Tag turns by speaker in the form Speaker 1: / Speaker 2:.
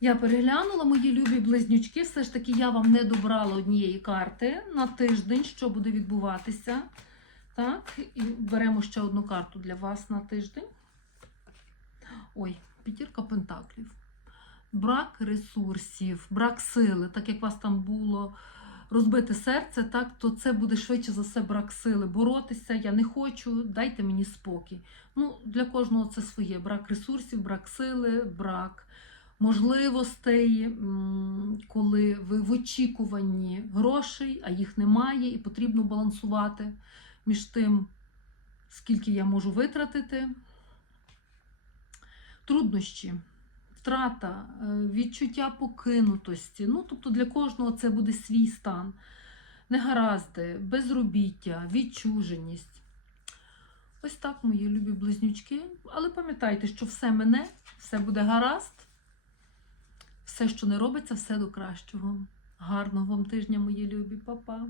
Speaker 1: Я переглянула мої любі близнючки. Все ж таки я вам не добрала однієї карти на тиждень, що буде відбуватися. Так, і беремо ще одну карту для вас на тиждень. Ой, п'ятірка пентаклів. Брак ресурсів, брак сили, так як у вас там було розбите серце, так, то це буде швидше за все брак сили. Боротися я не хочу, дайте мені спокій. Ну, для кожного це своє: брак ресурсів, брак сили, брак можливостей, коли ви в очікуванні грошей, а їх немає, і потрібно балансувати між тим, скільки я можу витратити. Труднощі, втрата, е, відчуття покинутості. Ну, тобто для кожного це буде свій стан. Негаразди, безробіття, відчуженість. Ось так, мої любі близнючки. Але пам'ятайте, що все мене, все буде гаразд. Все, що не робиться, все до кращого. Гарного вам тижня, мої любі, Па-па.